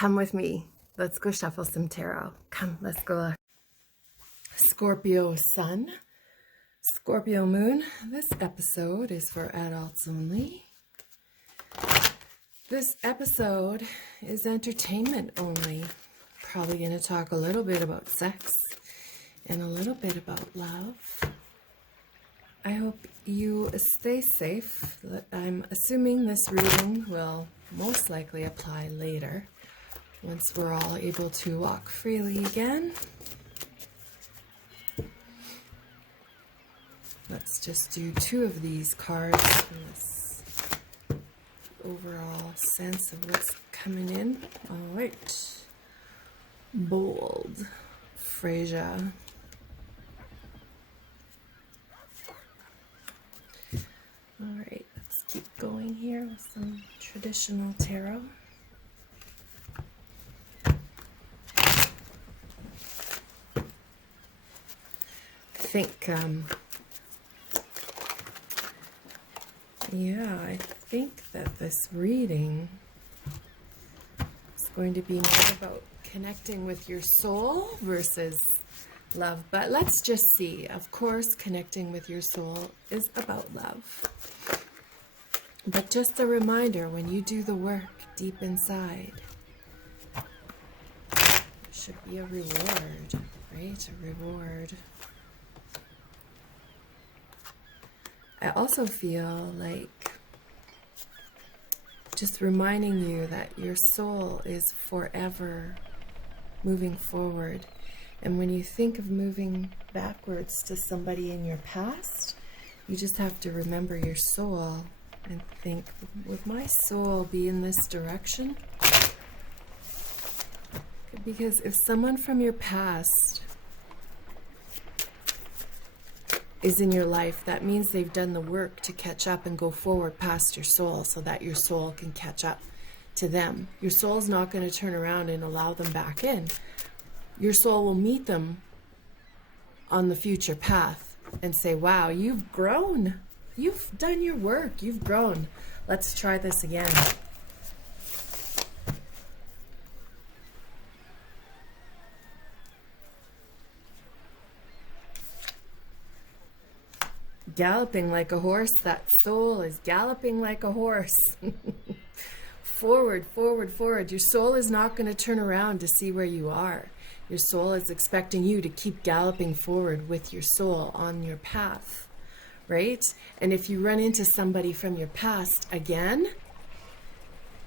Come with me. Let's go shuffle some tarot. Come, let's go. Scorpio Sun, Scorpio Moon. This episode is for adults only. This episode is entertainment only. Probably going to talk a little bit about sex and a little bit about love. I hope you stay safe. I'm assuming this reading will most likely apply later, once we're all able to walk freely again. Let's just do 2 of these cards for this overall sense of what's coming in. All right. Bold. Frasier. All right, let's keep going here with some traditional tarot. I think that this reading is going to be more about connecting with your soul versus love. But let's just see. Of course, connecting with your soul is about love. But just a reminder, when you do the work deep inside, there should be a reward, right? A reward. I also feel like just reminding you that your soul is forever moving forward. And when you think of moving backwards to somebody in your past, you just have to remember your soul and think, would my soul be in this direction? Because if someone from your past is in your life, that means they've done the work to catch up and go forward past your soul so that your soul can catch up to them. Your soul's not going to turn around and allow them back in. Your soul will meet them on the future path and say, wow, you've grown. You've done your work. You've grown. Let's try this again. Galloping like a horse. That soul is galloping like a horse. Forward, forward, forward. Your soul is not going to turn around to see where you are. Your soul is expecting you to keep galloping forward with your soul on your path, right? And if you run into somebody from your past again,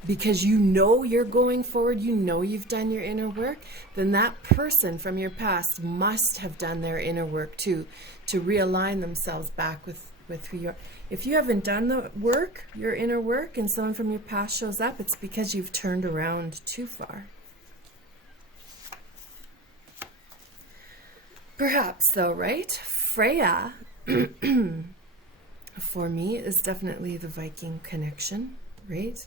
because you know you're going forward, you know you've done your inner work, then that person from your past must have done their inner work too, to realign themselves back with who you are. If you haven't done the work, your inner work, and someone from your past shows up, it's because you've turned around too far. Perhaps though, right? Freya, for me, is definitely the Viking connection, right?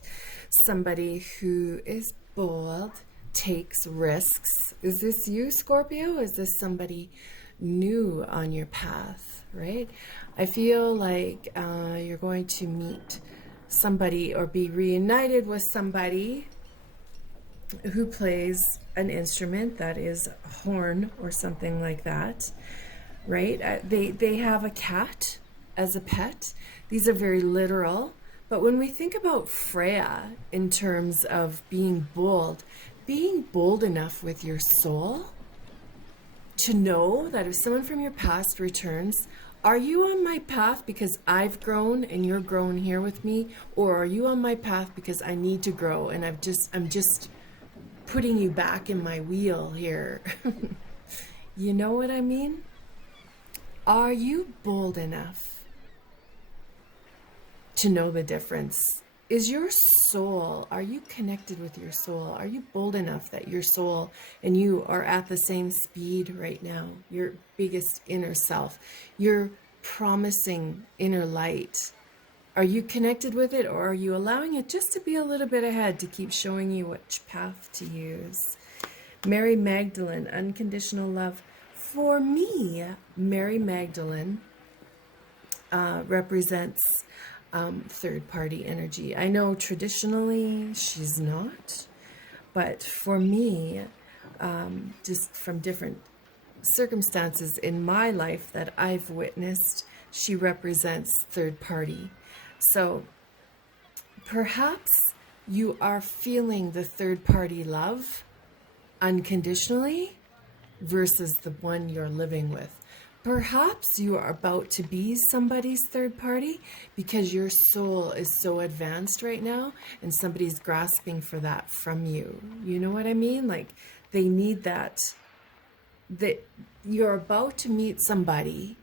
Somebody who is bold, takes risks. Is this you, Scorpio? Is this somebody new on your path, right? I feel like you're going to meet somebody or be reunited with somebody who plays an instrument that is a horn or something like that, right? They have a cat as a pet. These are very literal. But when we think about Freya in terms of being bold enough with your soul to know that if someone from your past returns, are you on my path because I've grown and you're grown here with me? Or are you on my path because I need to grow and I'm just putting you back in my wheel here? You know what I mean? Are you bold enough to know the difference? Is your soul, are you connected with your soul? Are you bold enough that your soul and you are at the same speed right now? Your biggest inner self, your promising inner light. Are you connected with it, or are you allowing it just to be a little bit ahead to keep showing you which path to use? Mary Magdalene, unconditional love. For me, Mary Magdalene represents third-party energy. I know traditionally she's not, But for me, just from different circumstances in my life that I've witnessed, she represents third party. So perhaps you are feeling the third party love unconditionally versus the one you're living with. Perhaps you are about to be somebody's third party because your soul is so advanced right now and somebody's grasping for that from you. You know what I mean? Like they need that you're about to meet somebody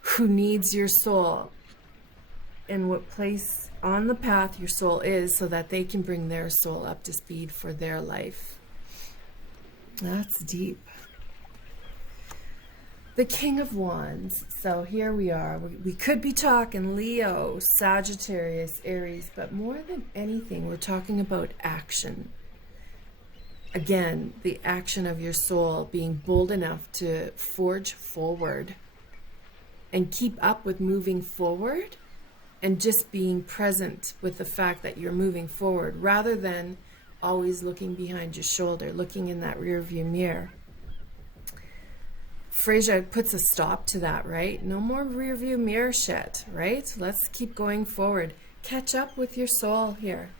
who needs your soul in what place on the path your soul is so that they can bring their soul up to speed for their life. That's deep. The King of Wands. So here we are. We could be talking Leo, Sagittarius, Aries, but more than anything, we're talking about action. Again, the action of your soul being bold enough to forge forward and keep up with moving forward and just being present with the fact that you're moving forward rather than always looking behind your shoulder, looking in that rear view mirror. Frasier puts a stop to that, right? No more rear view mirror shit, right? Let's keep going forward. Catch up with your soul here.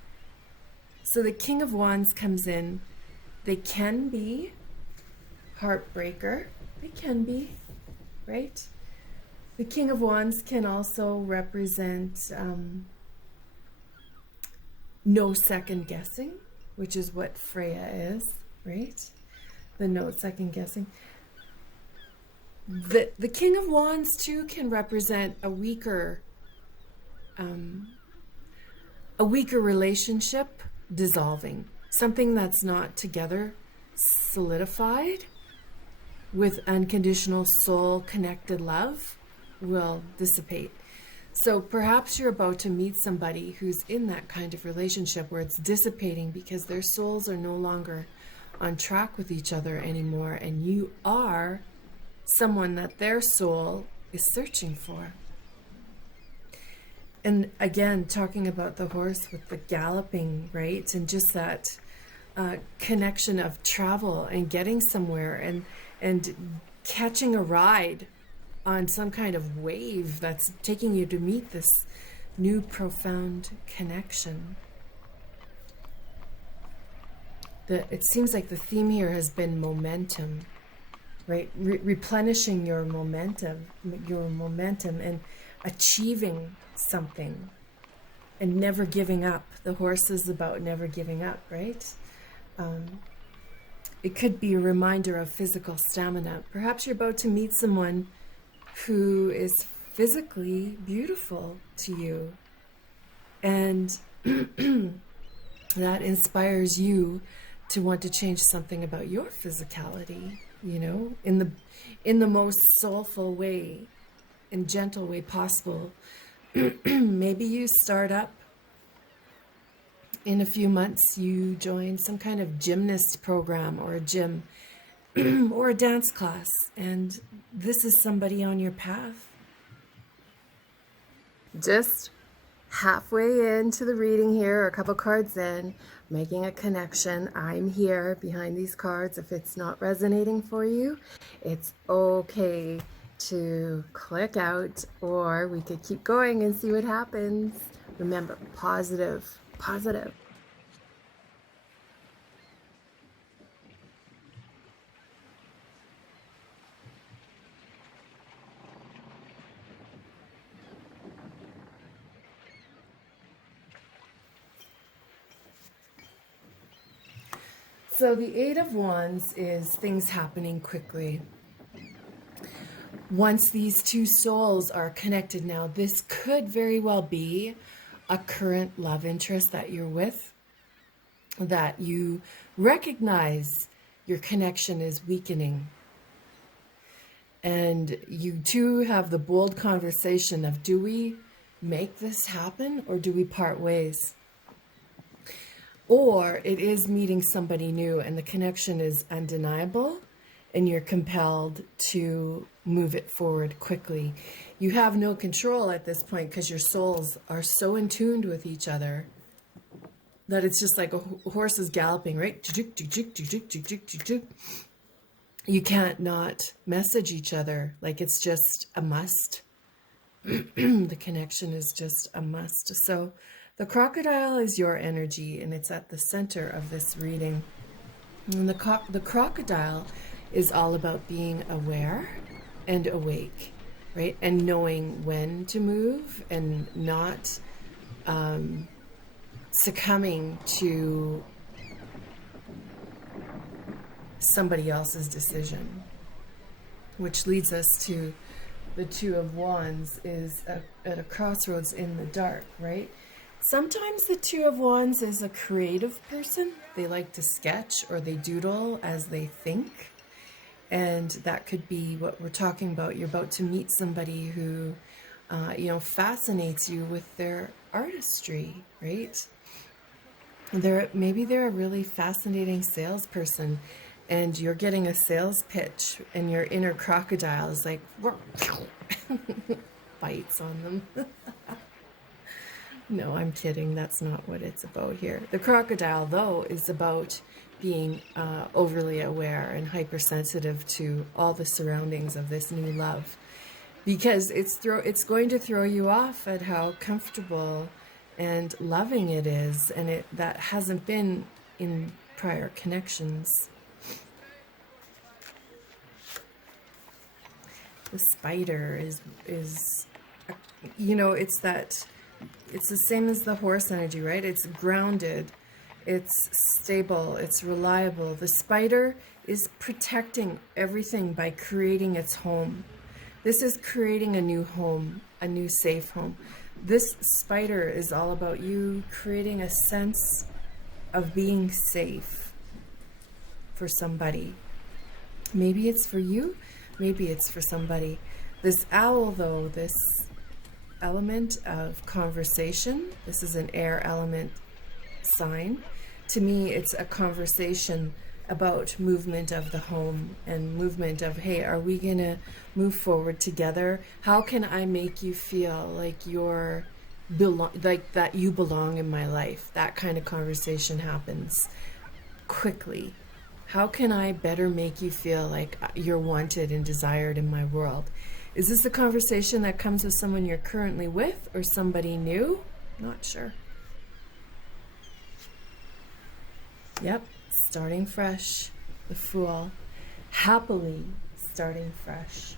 So the King of Wands comes in. They can be heartbreaker. They can be, right? The King of Wands can also represent no second guessing, which is what Freya is, right? The no second guessing. The King of Wands too can represent a weaker relationship dissolving, something that's not together, solidified with unconditional soul connected love will dissipate. So perhaps you're about to meet somebody who's in that kind of relationship where it's dissipating because their souls are no longer on track with each other anymore, and you are someone that their soul is searching for. And again, talking about the horse with the galloping, right? And just that connection of travel and getting somewhere and catching a ride on some kind of wave that's taking you to meet this new profound connection. It seems like the theme here has been momentum, right? Replenishing your momentum and achieving something and never giving up. The horse is about never giving up, right? It could be a reminder of physical stamina. Perhaps you're about to meet someone who is physically beautiful to you, and that inspires you to want to change something about your physicality, you know, in the most soulful way and gentle way possible. Maybe you start up in a few months, you join some kind of gymnast program or a gym or a dance class, and this is somebody on your path. Just halfway into the reading here, a couple cards in, making a connection. I'm here behind these cards. If it's not resonating for you, it's okay to click out, or we could keep going and see what happens. Remember, positive. So the Eight of Wands is things happening quickly. Once these two souls are connected now, this could very well be a current love interest that you're with, that you recognize your connection is weakening. And you two have the bold conversation of, do we make this happen or do we part ways? Or it is meeting somebody new and the connection is undeniable and you're compelled to move it forward quickly. You have no control at this point because your souls are so in tune with each other that it's just like a horse is galloping, right? You can't not message each other. Like it's just a must. The connection is just a must. So the crocodile is your energy, and it's at the center of this reading. And the crocodile is all about being aware and awake, right? And knowing when to move and not succumbing to somebody else's decision, which leads us to the Two of Wands is at a crossroads in the dark, right? Sometimes the Two of Wands is a creative person. They like to sketch or they doodle as they think. And that could be what we're talking about. You're about to meet somebody who, fascinates you with their artistry, right? Maybe they're a really fascinating salesperson, and you're getting a sales pitch, and your inner crocodile is like, bites on them. No, I'm kidding. That's not what it's about here. The crocodile, though, is about being overly aware and hypersensitive to all the surroundings of this new love, because it's going to throw you off at how comfortable and loving it is, and that hasn't been in prior connections. The spider is it's the same as the horse energy, right? It's grounded, it's stable, it's reliable. The spider is protecting everything by creating its home. This is creating a new home, a new safe home. This spider is all about you creating a sense of being safe for somebody. Maybe it's for you, maybe it's for somebody. This owl, though, this element of conversation, this is an air element sign. To me, it's a conversation about movement of the home and movement of, hey, are we going to move forward together? How can I make you feel like that you belong in my life? That kind of conversation happens quickly. How can I better make you feel like you're wanted and desired in my world? Is this a conversation that comes with someone you're currently with or somebody new? Not sure. Yep, starting fresh. The Fool. Happily starting fresh.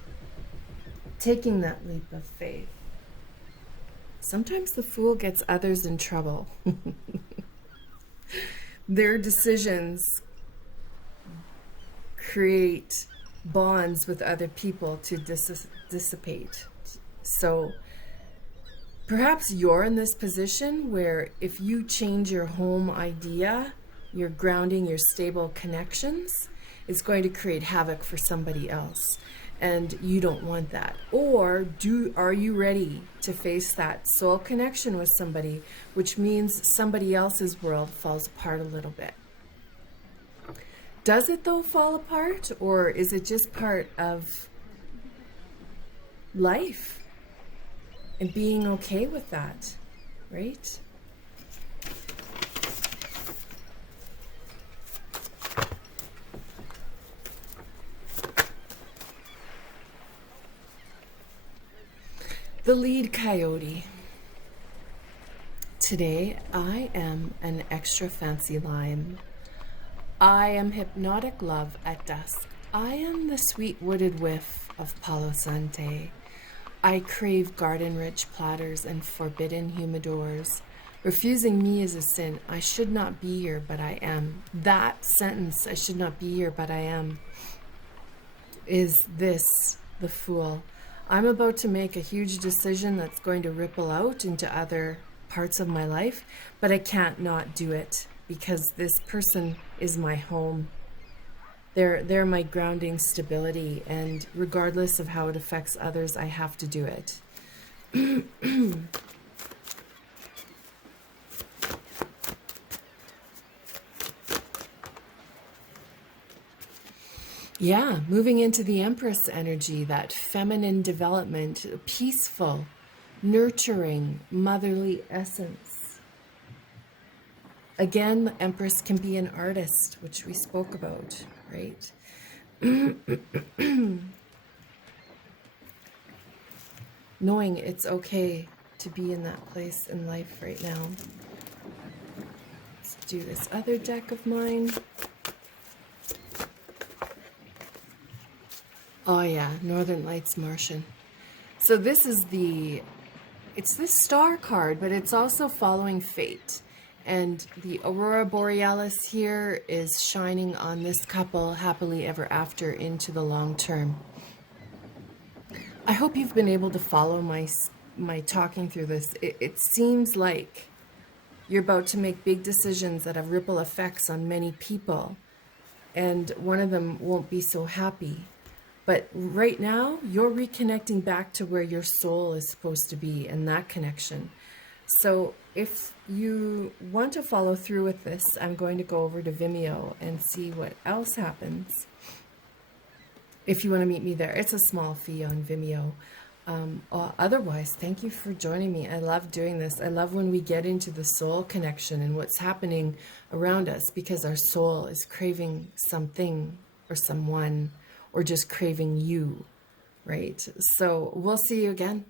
Taking that leap of faith. Sometimes the Fool gets others in trouble. Their decisions create bonds with other people to dissipate. So perhaps you're in this position where if you change your home idea, your grounding, your stable connections, it's going to create havoc for somebody else. And you don't want that. Or are you ready to face that soul connection with somebody, which means somebody else's world falls apart a little bit? Does it, though, fall apart? Or is it just part of life and being okay with that, right? The lead coyote. Today, I am an extra fancy lime. I am hypnotic love at dusk. I am the sweet wooded whiff of Palo Santé. I crave garden-rich platters and forbidden humidors. Refusing me is a sin. I should not be here, but I am. That sentence, I should not be here, but I am, is this, the Fool. I'm about to make a huge decision that's going to ripple out into other parts of my life, but I can't not do it because this person is my home. They're my grounding stability, and regardless of how it affects others, I have to do it. Yeah, moving into the Empress energy, that feminine development, peaceful, nurturing, motherly essence. Again, the Empress can be an artist, which we spoke about, right? Knowing it's okay to be in that place in life right now. Let's do this other deck of mine. Oh yeah, Northern Lights Martian. So this is it's this star card, but it's also following fate. And the Aurora Borealis here is shining on this couple happily ever after into the long term. I hope you've been able to follow my talking through this. It seems like you're about to make big decisions that have ripple effects on many people, and one of them won't be so happy. But right now, you're reconnecting back to where your soul is supposed to be and that connection. So if you want to follow through with this, I'm going to go over to Vimeo and see what else happens. If you want to meet me there, it's a small fee on Vimeo. Otherwise, thank you for joining me. I love doing this. I love when we get into the soul connection and what's happening around us, because our soul is craving something or someone, or just craving you, right? So we'll see you again.